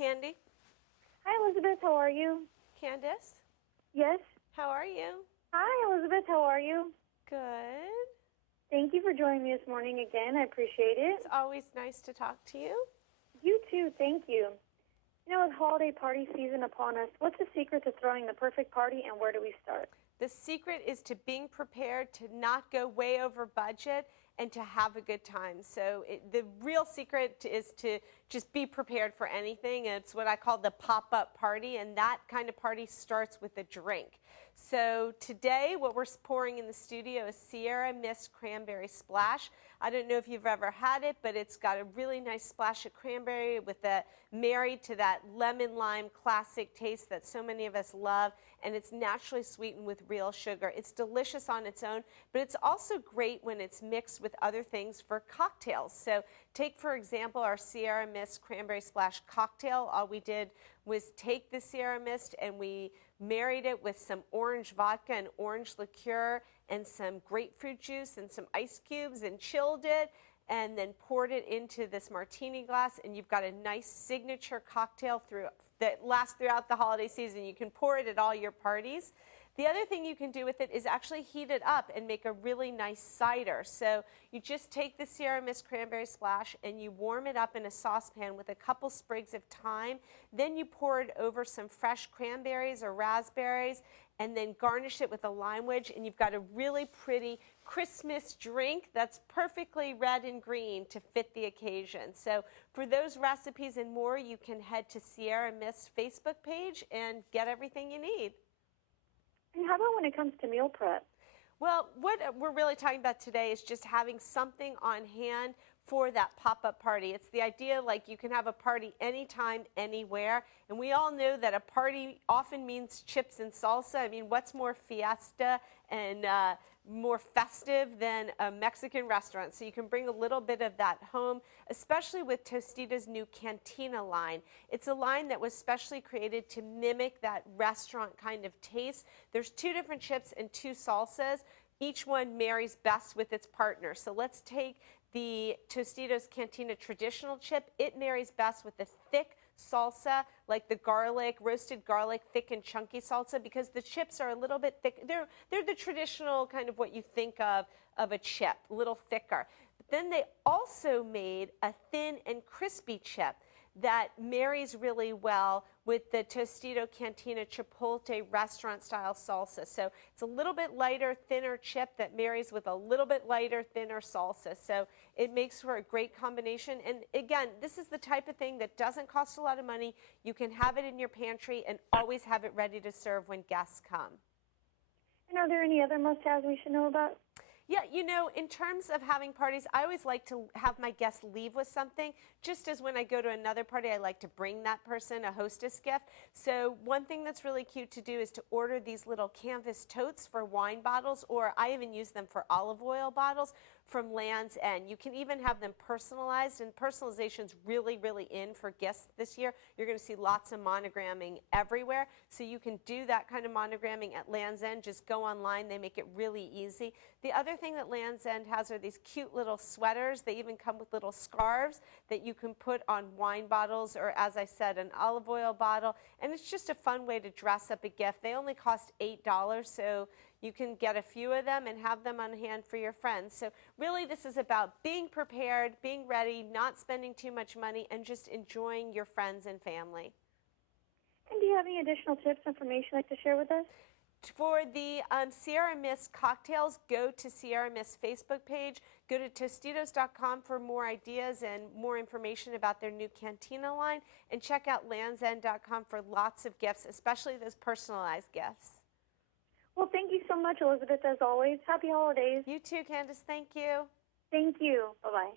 Candy. Hi, Elizabeth. How are you? Candace, Yes. how are you? Hi, Elizabeth. How are you? Good. Thank you for joining me this morning again. I appreciate it. It's always nice to talk to you. You too. Thank you. You know, with holiday party season upon us, what's the secret to throwing the perfect party, and where do we start? The secret is to being prepared to not go way over budget and to have a good time. So the real secret is to just be prepared for anything. It's what I call the pop-up party, and that kind of party starts with a drink. So today what we're pouring in the studio is Sierra Mist Cranberry Splash. I don't know if you've ever had it, but it's got a really nice splash of cranberry with a married to that lemon lime classic taste that so many of us love, and it's naturally sweetened with real sugar. It's delicious on its own, but it's also great when it's mixed with other things for cocktails. So take, for example, our Sierra Mist Cranberry Splash cocktail. All we did was take the Sierra Mist and we married it with some orange vodka and orange liqueur and some grapefruit juice and some ice cubes and chilled it and then poured it into this martini glass, and you've got a nice signature cocktail that lasts throughout the holiday season. You can pour it at all your parties. The other thing you can do with it is actually heat it up and make a really nice cider. So you just take the Sierra Mist Cranberry Splash and you warm it up in a saucepan with a couple sprigs of thyme. Then you pour it over some fresh cranberries or raspberries and then garnish it with a lime wedge, and you've got a really pretty Christmas drink that's perfectly red and green to fit the occasion. So for those recipes and more, you can head to Sierra Mist's Facebook page and get everything you need. And how about when it comes to meal prep? Well, what we're really talking about today is just having something on hand for that pop-up party. It's the idea like you can have a party anytime, anywhere, and we all know that a party often means chips and salsa. I mean, what's more fiesta and more festive than a Mexican restaurant? So you can bring a little bit of that home, especially with Tostitos' new Cantina line. It's a line that was specially created to mimic that restaurant kind of taste. There's 2 different chips and 2 salsas. Each one marries best with its partner. So let's take the Tostitos Cantina traditional chip. It marries best with the thick salsa, like the garlic, roasted garlic, thick and chunky salsa, because the chips are a little bit thick. They're the traditional kind of what you think of a chip, a little thicker. But then they also made a thin and crispy chip that marries really well with the Tostito Cantina Chipotle restaurant-style salsa. So it's a little bit lighter, thinner chip that marries with a little bit lighter, thinner salsa. So it makes for a great combination. And again, this is the type of thing that doesn't cost a lot of money. You can have it in your pantry and always have it ready to serve when guests come. And are there any other must-haves we should know about? Yeah, you know, in terms of having parties, I always like to have my guests leave with something. Just as when I go to another party, I like to bring that person a hostess gift. So one thing that's really cute to do is to order these little canvas totes for wine bottles, or I even use them for olive oil bottles from Land's End. You can even have them personalized, and personalization's really, really in for gifts this year. You're going to see lots of monogramming everywhere, so you can do that kind of monogramming at Land's End. Just go online. They make it really easy. The other thing that Land's End has are these cute little sweaters. They even come with little scarves that you can put on wine bottles or, as I said, an olive oil bottle, and it's just a fun way to dress up a gift. They only cost $8, so you can get a few of them and have them on hand for your friends. So really this is about being prepared, being ready, not spending too much money, and just enjoying your friends and family. And do you have any additional tips, information you'd like to share with us? For the Sierra Mist cocktails, go to Sierra Mist Facebook page. Go to Tostitos.com for more ideas and more information about their new Cantina line. And check out landsend.com for lots of gifts, especially those personalized gifts. Well, thank you so much, Elizabeth, as always. Happy holidays. You too, Candace. Thank you. Thank you. Bye-bye.